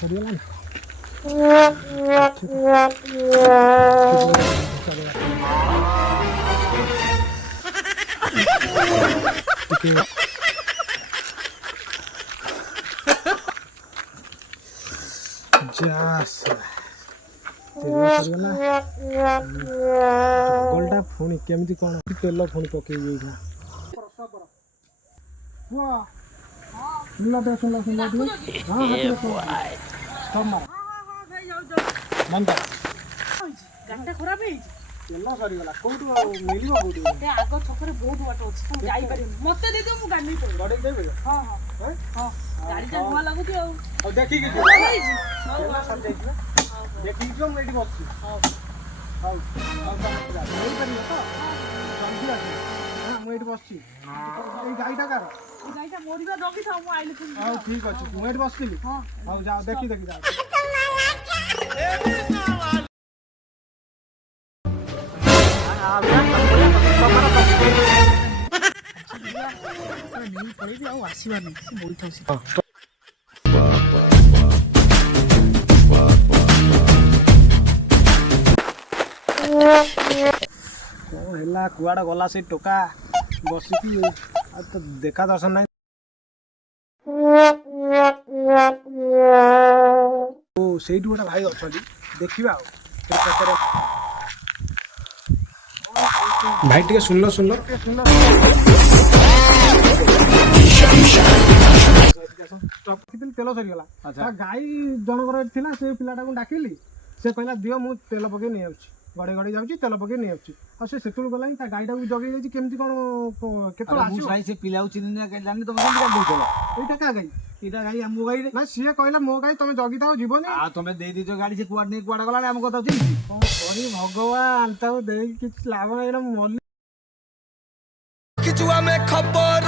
ସରିଗଲା ଜଙ୍ଗଲଟା ପୁଣି କେମିତି କ'ଣ ତେଲ ପୁଣି ପକେଇବି ଗାଡ଼ିଟା ଖରାପ ହେଇଛି ତେଲ ସରିଗଲା କୋଉଠୁ ମିଳିବ କୋଉଠୁ ଆଗ ଛକରେ ବହୁତ ବାଟ ଅଛି ମୁଁ ଯାଇପାରିବିନି ମତେ ଦେଇଦିଅ ମୁଁ ଗାଡ଼ି ନେଇ ଗଡ଼େଇ ଦେବେ ହଁ ହଁ ହଁ ଗାଡ଼ିଟା ନୂଆ ଲାଗୁଛି ଆଉ ହଉ ଦେଖିକି ଯିବ ହେଇଛି ତେଲ ସରିଯାଇଥିବ ଦେଖିକି ଯିବ ମୁଁ ଏଇଠି ବସିଛି ହଉ ହଉ ନେଇପାରିବ ତ ଜଲ୍ଦି ଆସିବ ହଁ ମୁଁ ଏଇଠି ବସିଛି ଏଇ ଗାଈଟା କାର এই গাড়িটা মরিবা জগিথাও ମୁଁ ଆଇଲି ପୁଣି ହଉ ଠିକ୍ ଅଛି ମୁଁ ଏଇଠି ବସିଥିଲି ହଉ ଯାଅ ଦେଖି ଯାଅ ପଳେଇବି ଆଉ ଆସିବାର ନାହିଁ ସେ ମରିଥାଉ ସେ କ'ଣ ହେଲା କୁଆଡ଼େ ଗଲା ସେଇ ଟୋକା ବସିକି ଆଉ ତ ଦେଖା ଦର୍ଶନ ନାହିଁ ଓ ସେଇଠୁ ଗୋଟେ ଭାଇ ଅଛନ୍ତି ଦେଖିବା ଆଉ ଭାଇ ଟିକେ ଶୁଣିଲ ତେଲ ସରିଗଲା ଗାଈ ଜଣଙ୍କର ଥିଲା ସେ ପିଲାଟାକୁ ଡାକିଲି ସେ କହିଲା ଦିଅ ମୁଁ ତେଲ ପକେଇ ନେଇଯାଉଛି ଗଡ଼େଇ ଯାଉଛି ତେଲ ପକେଇ ନେଇଯାଉଛି ଆଉ ସେ ସେତେବେଳେ ଗଲାଣି ତା ଗାଈଟାକୁ ଜଗେଇ ଯାଇଛି କେମିତି କ'ଣ କେତେବେଳେ ଆସିବ ସେ ପିଲାକୁ ଚିହ୍ନି ଜାଣିନି ତମେ କେମିତି କାଟିଦେଇଛ ଏଇଟା କାହା ଗାଈ ଏଇଟା ଗାଈ ଆମ ଗାଈ ନା ସିଏ କହିଲା ମୋ ଗାଈ ତମେ ଜଗିଥାଅ ଯିବନି ଆଉ ତମେ ଦେଇଦେଇଛ ଗାଡି ସେ କୁଆଡେ ନେଇ କୁଆଡେ ଗଲାଣି ଆମ କଥା ଚିହ୍ନିଛି କ'ଣ କରି ଭଗବାନ ତାକୁ ଦେଇକି କିଛି ଲାଭ ନାହିଁ ମଲି ଆମେ ଖବର